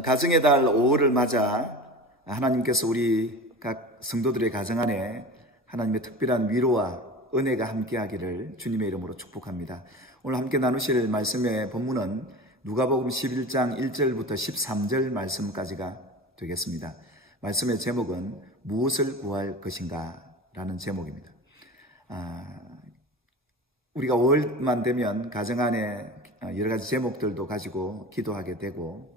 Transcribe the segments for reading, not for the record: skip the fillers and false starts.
가정의 달 5월을 맞아 하나님께서 우리 각 성도들의 가정 안에 하나님의 특별한 위로와 은혜가 함께하기를 주님의 이름으로 축복합니다. 오늘 함께 나누실 말씀의 본문은 누가복음 11장 1절부터 13절 말씀까지가 되겠습니다. 말씀의 제목은 무엇을 구할 것인가 라는 제목입니다. 우리가 5월만 되면 가정 안에 여러 가지 제목들도 가지고 기도하게 되고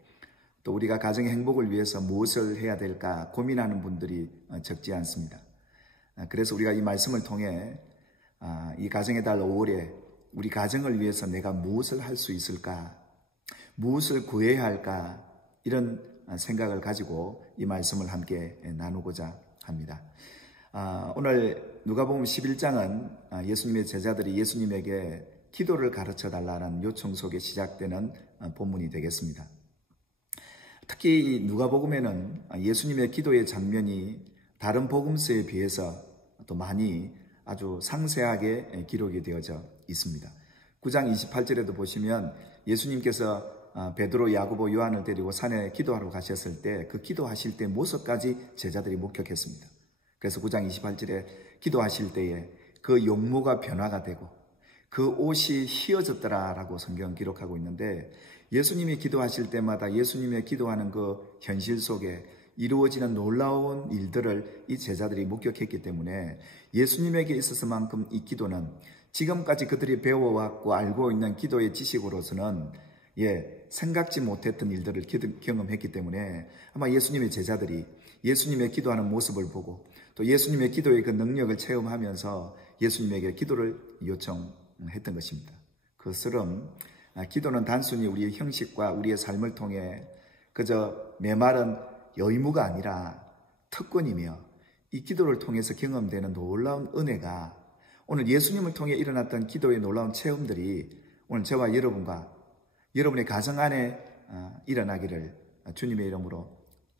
또 우리가 가정의 행복을 위해서 무엇을 해야 될까 고민하는 분들이 적지 않습니다. 그래서 우리가 이 말씀을 통해 이 가정의 달 5월에 우리 가정을 위해서 내가 무엇을 할 수 있을까, 무엇을 구해야 할까, 이런 생각을 가지고 이 말씀을 함께 나누고자 합니다. 오늘 누가복음 11장은 예수님의 제자들이 예수님에게 기도를 가르쳐 달라는 요청 속에 시작되는 본문이 되겠습니다. 특히 누가복음에는 예수님의 기도의 장면이 다른 복음서에 비해서 또 많이 아주 상세하게 기록이 되어져 있습니다. 9장 28절에도 보시면 예수님께서 베드로, 야고보, 요한을 데리고 산에 기도하러 가셨을 때 그 기도하실 때 모습까지 제자들이 목격했습니다. 그래서 9장 28절에 기도하실 때에 그 용모가 변화가 되고 그 옷이 휘어졌더라라고 성경 기록하고 있는데, 예수님이 기도하실 때마다 예수님의 기도하는 그 현실 속에 이루어지는 놀라운 일들을 이 제자들이 목격했기 때문에 예수님에게 있어서만큼 이 기도는 지금까지 그들이 배워왔고 알고 있는 기도의 지식으로서는 생각지 못했던 일들을 경험했기 때문에 아마 예수님의 제자들이 예수님의 기도하는 모습을 보고 또 예수님의 기도의 그 능력을 체험하면서 예수님에게 기도를 요청했던 것입니다. 그것처럼 기도는 단순히 우리의 형식과 우리의 삶을 통해 그저 메마른 의무가 아니라 특권이며 이 기도를 통해서 경험되는 놀라운 은혜가 오늘 예수님을 통해 일어났던 기도의 놀라운 체험들이 오늘 저와 여러분과 여러분의 가정 안에 일어나기를 주님의 이름으로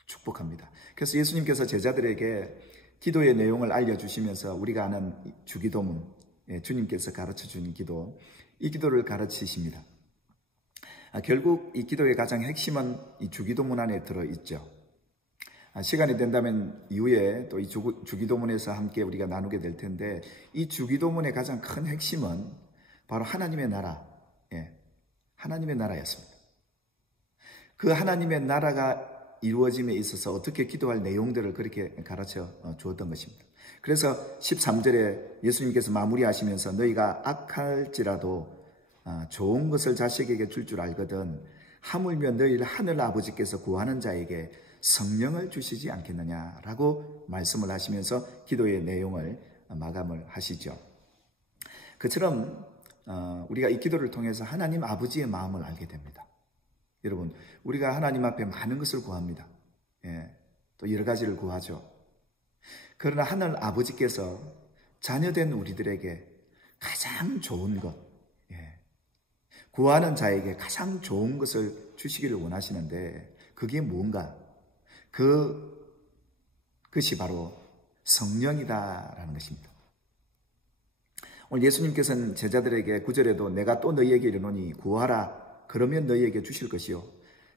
축복합니다. 그래서 예수님께서 제자들에게 기도의 내용을 알려주시면서 우리가 아는 주기도문, 주님께서 가르쳐주는 기도, 이 기도를 가르치십니다. 결국 이 기도의 가장 핵심은 이 주기도문 안에 들어있죠. 시간이 된다면 이후에 또 이 주기도문에서 함께 우리가 나누게 될 텐데, 이 주기도문의 가장 큰 핵심은 바로 하나님의 나라, 하나님의 나라였습니다. 그 하나님의 나라가 이루어짐에 있어서 어떻게 기도할 내용들을 그렇게 가르쳐 주었던 것입니다. 그래서 13절에 예수님께서 마무리하시면서 너희가 악할지라도 좋은 것을 자식에게 줄 줄 알거든 하물며 너희를 하늘 아버지께서 구하는 자에게 성령을 주시지 않겠느냐라고 말씀을 하시면서 기도의 내용을 마감을 하시죠. 그처럼 우리가 이 기도를 통해서 하나님 아버지의 마음을 알게 됩니다. 여러분, 우리가 하나님 앞에 많은 것을 구합니다. 또 여러 가지를 구하죠. 그러나 하늘 아버지께서 자녀된 우리들에게 가장 좋은 것, 구하는 자에게 가장 좋은 것을 주시기를 원하시는데 그게 뭔가? 그것이 바로 성령이다라는 것입니다. 오늘 예수님께서는 제자들에게 9절에도 내가 또 너희에게 이르노니 구하라 그러면 너희에게 주실 것이요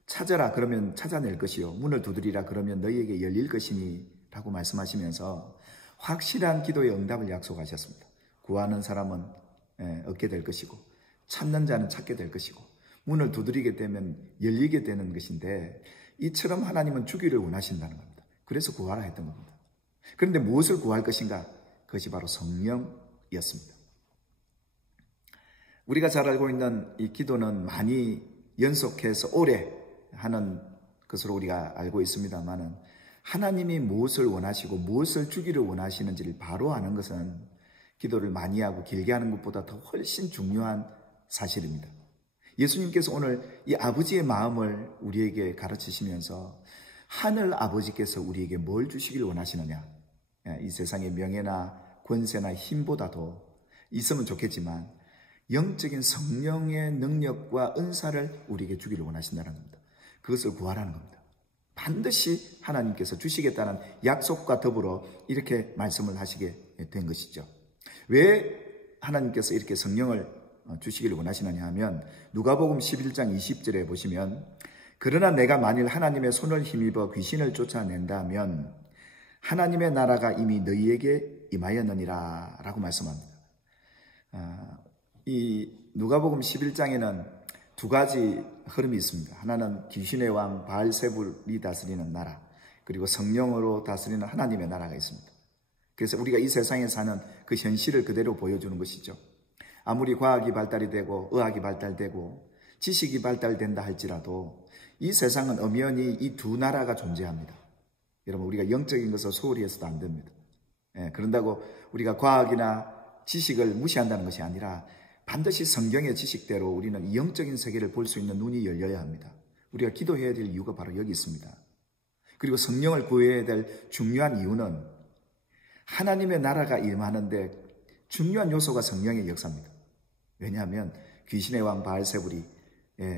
찾아라 그러면 찾아낼 것이요 문을 두드리라 그러면 너희에게 열릴 것이니 라고 말씀하시면서 확실한 기도의 응답을 약속하셨습니다. 구하는 사람은 얻게 될 것이고 찾는 자는 찾게 될 것이고 문을 두드리게 되면 열리게 되는 것인데, 이처럼 하나님은 주기를 원하신다는 겁니다. 그래서 구하라 했던 겁니다. 그런데 무엇을 구할 것인가? 그것이 바로 성령이었습니다. 우리가 잘 알고 있는 이 기도는 많이 연속해서 오래 하는 것으로 우리가 알고 있습니다만은, 하나님이 무엇을 원하시고 무엇을 주기를 원하시는지를 바로 아는 것은 기도를 많이 하고 길게 하는 것보다 더 훨씬 중요한 사실입니다. 예수님께서 오늘 이 아버지의 마음을 우리에게 가르치시면서 하늘 아버지께서 우리에게 뭘 주시길 원하시느냐, 이 세상의 명예나 권세나 힘보다도 있으면 좋겠지만 영적인 성령의 능력과 은사를 우리에게 주기를 원하신다는 겁니다. 그것을 구하라는 겁니다. 반드시 하나님께서 주시겠다는 약속과 더불어 이렇게 말씀을 하시게 된 것이죠. 왜 하나님께서 이렇게 성령을 주시기를 원하시느냐 하면 누가복음 11장 20절에 보시면 그러나 내가 만일 하나님의 손을 힘입어 귀신을 쫓아낸다면 하나님의 나라가 이미 너희에게 임하였느니라 라고 말씀합니다. 이 누가복음 11장에는 두 가지 흐름이 있습니다. 하나는 귀신의 왕 바알세불이 다스리는 나라, 그리고 성령으로 다스리는 하나님의 나라가 있습니다. 그래서 우리가 이 세상에 사는 그 현실을 그대로 보여주는 것이죠. 아무리 과학이 발달이 되고 의학이 발달되고 지식이 발달된다 할지라도 이 세상은 엄연히 이 두 나라가 존재합니다. 여러분, 우리가 영적인 것을 소홀히 해서도 안 됩니다. 그런다고 우리가 과학이나 지식을 무시한다는 것이 아니라 반드시 성경의 지식대로 우리는 이 영적인 세계를 볼 수 있는 눈이 열려야 합니다. 우리가 기도해야 될 이유가 바로 여기 있습니다. 그리고 성령을 구해야 될 중요한 이유는 하나님의 나라가 임하는데 중요한 요소가 성령의 역사입니다. 왜냐하면 귀신의 왕 바알세불이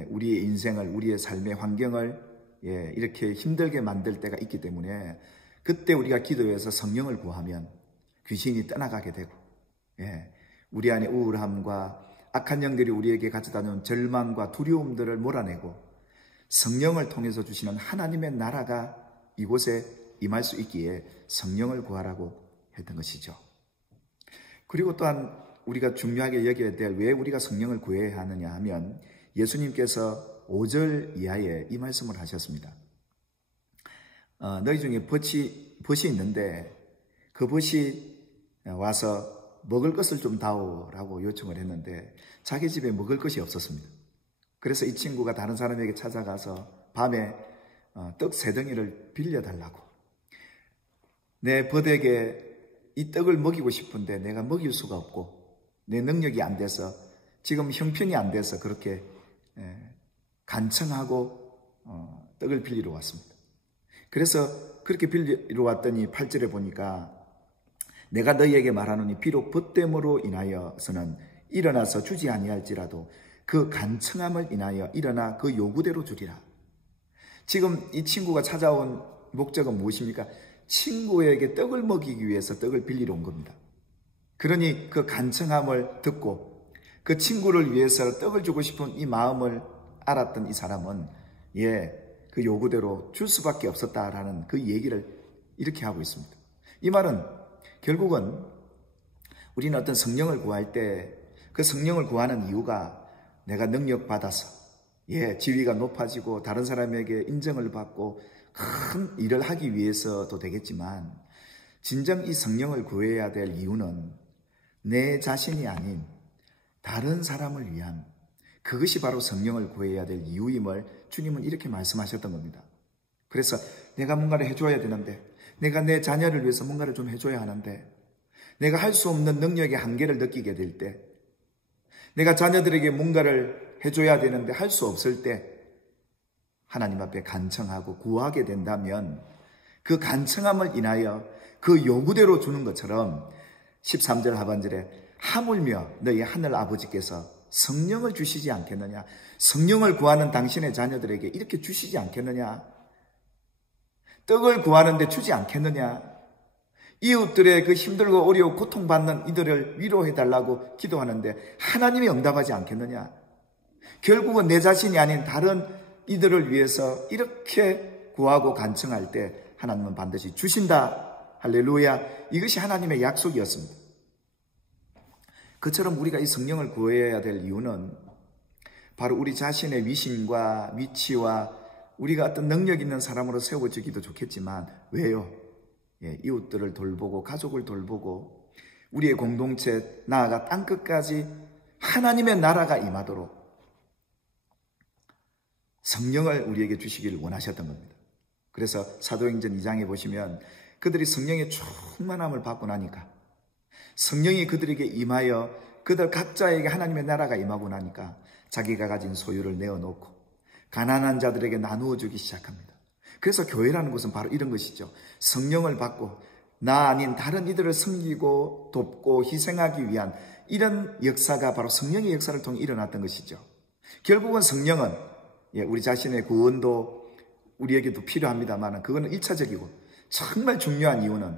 우리의 인생을, 우리의 삶의 환경을 이렇게 힘들게 만들 때가 있기 때문에 그때 우리가 기도해서 성령을 구하면 귀신이 떠나가게 되고 우리 안에 우울함과 악한 영들이 우리에게 가져다 놓은 절망과 두려움들을 몰아내고 성령을 통해서 주시는 하나님의 나라가 이곳에 임할 수 있기에 성령을 구하라고 했던 것이죠. 그리고 또한 우리가 중요하게 여겨야 될 왜 우리가 성령을 구해야 하느냐 하면 예수님께서 5절 이하에 이 말씀을 하셨습니다. 너희 중에 벗이 있는데 그 벗이 와서 먹을 것을 좀 다오라고 요청을 했는데 자기 집에 먹을 것이 없었습니다. 그래서 이 친구가 다른 사람에게 찾아가서 밤에 떡 3덩이를 빌려달라고, 내 벗에게 이 떡을 먹이고 싶은데 내가 먹일 수가 없고 내 능력이 안 돼서, 지금 형편이 안 돼서 그렇게 간청하고 떡을 빌리러 왔습니다. 그래서 그렇게 빌리러 왔더니 8절에 보니까 내가 너희에게 말하노니 비록 벗됨으로 인하여서는 일어나서 주지 아니할지라도 그 간청함을 인하여 일어나 그 요구대로 주리라. 지금 이 친구가 찾아온 목적은 무엇입니까? 친구에게 떡을 먹이기 위해서 떡을 빌리러 온 겁니다. 그러니 그 간청함을 듣고 그 친구를 위해서 떡을 주고 싶은 이 마음을 알았던 이 사람은 그 요구대로 줄 수밖에 없었다라는 그 얘기를 이렇게 하고 있습니다. 이 말은 결국은 우리는 어떤 성령을 구할 때 그 성령을 구하는 이유가 내가 능력받아서 지위가 높아지고 다른 사람에게 인정을 받고 큰 일을 하기 위해서도 되겠지만, 진정 이 성령을 구해야 될 이유는 내 자신이 아닌 다른 사람을 위한, 그것이 바로 성령을 구해야 될 이유임을 주님은 이렇게 말씀하셨던 겁니다. 그래서 내가 뭔가를 해줘야 되는데, 내가 내 자녀를 위해서 뭔가를 좀 해줘야 하는데, 내가 할 수 없는 능력의 한계를 느끼게 될 때, 내가 자녀들에게 뭔가를 해줘야 되는데 할 수 없을 때 하나님 앞에 간청하고 구하게 된다면 그 간청함을 인하여 그 요구대로 주는 것처럼 13절 하반절에 하물며 너희 하늘 아버지께서 성령을 주시지 않겠느냐, 성령을 구하는 당신의 자녀들에게 이렇게 주시지 않겠느냐, 떡을 구하는데 주지 않겠느냐, 이웃들의 그 힘들고 어려워 고통받는 이들을 위로해달라고 기도하는데 하나님이 응답하지 않겠느냐, 결국은 내 자신이 아닌 다른 이들을 위해서 이렇게 구하고 간청할 때 하나님은 반드시 주신다. 할렐루야. 이것이 하나님의 약속이었습니다. 그처럼 우리가 이 성령을 구해야 될 이유는 바로 우리 자신의 위신과 위치와 우리가 어떤 능력 있는 사람으로 세워지기도 좋겠지만, 왜요? 이웃들을 돌보고 가족을 돌보고 우리의 공동체, 나아가 땅끝까지 하나님의 나라가 임하도록 성령을 우리에게 주시기를 원하셨던 겁니다. 그래서 사도행전 2장에 보시면 그들이 성령의 충만함을 받고 나니까, 성령이 그들에게 임하여 그들 각자에게 하나님의 나라가 임하고 나니까 자기가 가진 소유를 내어놓고 가난한 자들에게 나누어 주기 시작합니다. 그래서 교회라는 것은 바로 이런 것이죠. 성령을 받고 나 아닌 다른 이들을 섬기고 돕고 희생하기 위한 이런 역사가 바로 성령의 역사를 통해 일어났던 것이죠. 결국은 성령은 우리 자신의 구원도 우리에게도 필요합니다만, 그거는 1차적이고 정말 중요한 이유는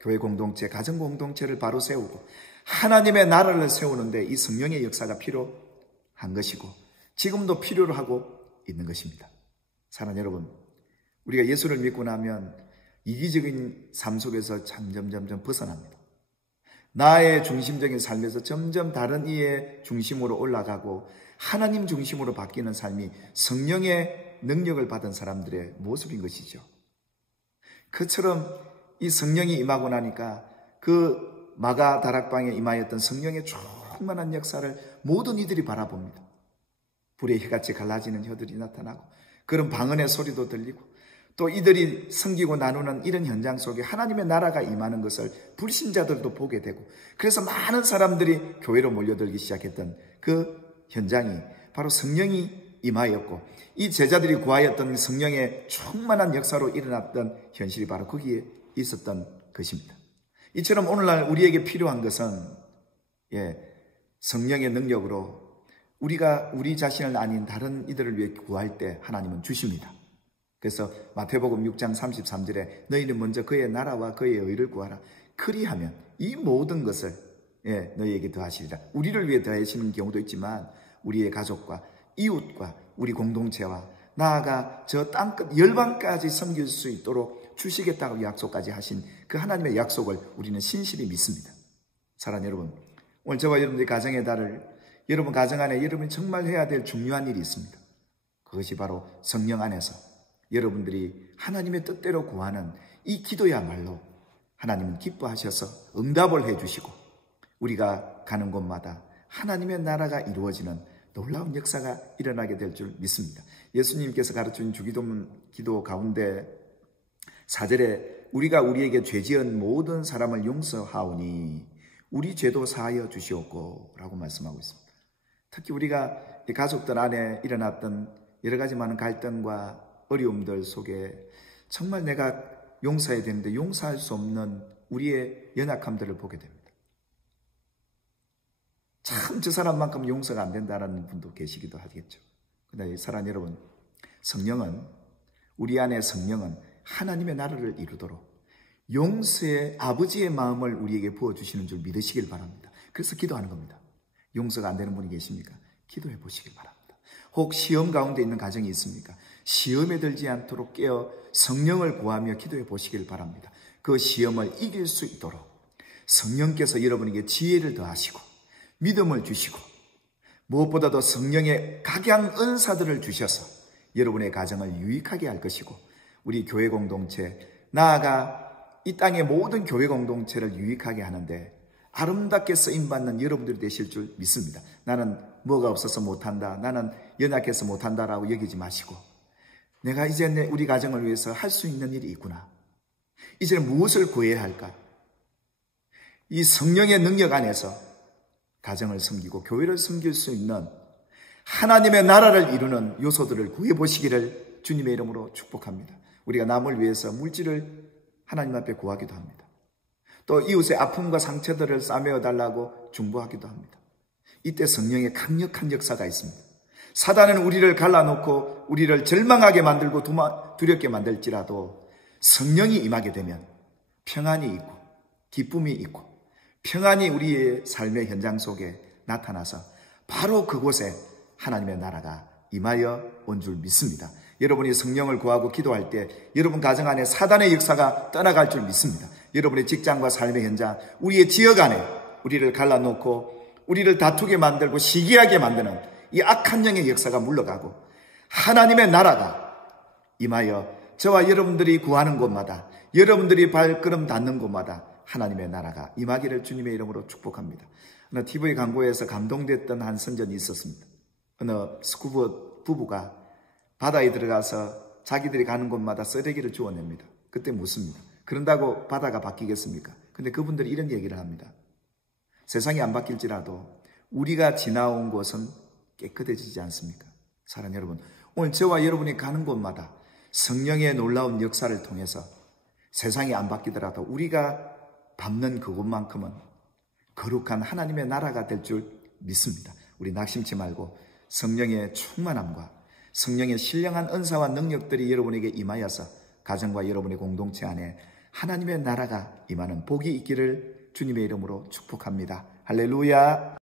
교회 공동체, 가정 공동체를 바로 세우고 하나님의 나라를 세우는데 이 성령의 역사가 필요한 것이고 지금도 필요로 하고 있는 것입니다. 사랑하는 여러분, 우리가 예수를 믿고 나면 이기적인 삶 속에서 점점 벗어납니다. 나의 중심적인 삶에서 점점 다른 이의 중심으로 올라가고 하나님 중심으로 바뀌는 삶이 성령의 능력을 받은 사람들의 모습인 것이죠. 그처럼 이 성령이 임하고 나니까 그 마가 다락방에 임하였던 성령의 충만한 역사를 모든 이들이 바라봅니다. 불의 혀같이 갈라지는 혀들이 나타나고 그런 방언의 소리도 들리고 또 이들이 섬기고 나누는 이런 현장 속에 하나님의 나라가 임하는 것을 불신자들도 보게 되고 그래서 많은 사람들이 교회로 몰려들기 시작했던 그 현장이 바로 성령이 임하였고 이 제자들이 구하였던 성령의 충만한 역사로 일어났던 현실이 바로 거기에 있었던 것입니다. 이처럼 오늘날 우리에게 필요한 것은 성령의 능력으로 우리가 우리 자신을 아닌 다른 이들을 위해 구할 때 하나님은 주십니다. 그래서 마태복음 6장 33절에 너희는 먼저 그의 나라와 그의 의를 구하라. 그리하면 이 모든 것을 너희에게 더하시리라. 우리를 위해 더하시는 경우도 있지만 우리의 가족과 이웃과 우리 공동체와 나아가 저 땅끝 열방까지 섬길 수 있도록 주시겠다고 약속까지 하신 그 하나님의 약속을 우리는 신실히 믿습니다. 사랑하는 여러분, 오늘 저와 여러분들의 가정의 달을 여러분 가정 안에 여러분이 정말 해야 될 중요한 일이 있습니다. 그것이 바로 성령 안에서 여러분들이 하나님의 뜻대로 구하는 이 기도야말로 하나님은 기뻐하셔서 응답을 해주시고 우리가 가는 곳마다 하나님의 나라가 이루어지는 놀라운 역사가 일어나게 될 줄 믿습니다. 예수님께서 가르친 기도 가운데 4절에 우리가 우리에게 죄지은 모든 사람을 용서하오니 우리 죄도 사하여 주시옵고 라고 말씀하고 있습니다. 특히 우리가 가족들 안에 일어났던 여러 가지 많은 갈등과 어려움들 속에 정말 내가 용서해야 되는데 용서할 수 없는 우리의 연약함들을 보게 됩니다. 참 저 사람만큼 용서가 안 된다는 분도 계시기도 하겠죠. 그런데 사랑하는 여러분, 우리 안에 성령은 하나님의 나라를 이루도록 용서의 아버지의 마음을 우리에게 부어주시는 줄 믿으시길 바랍니다. 그래서 기도하는 겁니다. 용서가 안 되는 분이 계십니까? 기도해 보시길 바랍니다. 혹 시험 가운데 있는 가정이 있습니까? 시험에 들지 않도록 깨어 성령을 구하며 기도해 보시길 바랍니다. 그 시험을 이길 수 있도록 성령께서 여러분에게 지혜를 더하시고 믿음을 주시고 무엇보다도 성령의 각양 은사들을 주셔서 여러분의 가정을 유익하게 할 것이고 우리 교회 공동체 나아가 이 땅의 모든 교회 공동체를 유익하게 하는데 아름답게 쓰임받는 여러분들이 되실 줄 믿습니다. 나는 뭐가 없어서 못한다, 나는 연약해서 못한다라고 여기지 마시고 내가 이제 우리 가정을 위해서 할 수 있는 일이 있구나. 이제 무엇을 구해야 할까? 이 성령의 능력 안에서 가정을 섬기고 교회를 섬길 수 있는 하나님의 나라를 이루는 요소들을 구해보시기를 주님의 이름으로 축복합니다. 우리가 남을 위해서 물질을 하나님 앞에 구하기도 합니다. 또 이웃의 아픔과 상처들을 싸매어 달라고 중보하기도 합니다. 이때 성령의 강력한 역사가 있습니다. 사단은 우리를 갈라놓고 우리를 절망하게 만들고 두렵게 만들지라도 성령이 임하게 되면 평안이 있고 기쁨이 있고 평안이 우리의 삶의 현장 속에 나타나서 바로 그곳에 하나님의 나라가 임하여 온 줄 믿습니다. 여러분이 성령을 구하고 기도할 때 여러분 가정 안에 사단의 역사가 떠나갈 줄 믿습니다. 여러분의 직장과 삶의 현장, 우리의 지역 안에 우리를 갈라놓고 우리를 다투게 만들고 시기하게 만드는 이 악한 영의 역사가 물러가고 하나님의 나라가 임하여 저와 여러분들이 구하는 곳마다 여러분들이 발걸음 닿는 곳마다 하나님의 나라가 임하기를 주님의 이름으로 축복합니다. 어느 TV 광고에서 감동됐던 한 선전이 있었습니다. 어느 스쿠버 부부가 바다에 들어가서 자기들이 가는 곳마다 쓰레기를 주워냅니다. 그때 묻습니다. 그런다고 바다가 바뀌겠습니까? 근데 그분들이 이런 얘기를 합니다. 세상이 안 바뀔지라도 우리가 지나온 곳은 깨끗해지지 않습니까? 사랑하는 여러분, 오늘 저와 여러분이 가는 곳마다 성령의 놀라운 역사를 통해서 세상이 안 바뀌더라도 우리가 밟는 그곳만큼은 거룩한 하나님의 나라가 될 줄 믿습니다. 우리 낙심치 말고 성령의 충만함과 성령의 신령한 은사와 능력들이 여러분에게 임하여서 가정과 여러분의 공동체 안에 하나님의 나라가 임하는 복이 있기를 주님의 이름으로 축복합니다. 할렐루야.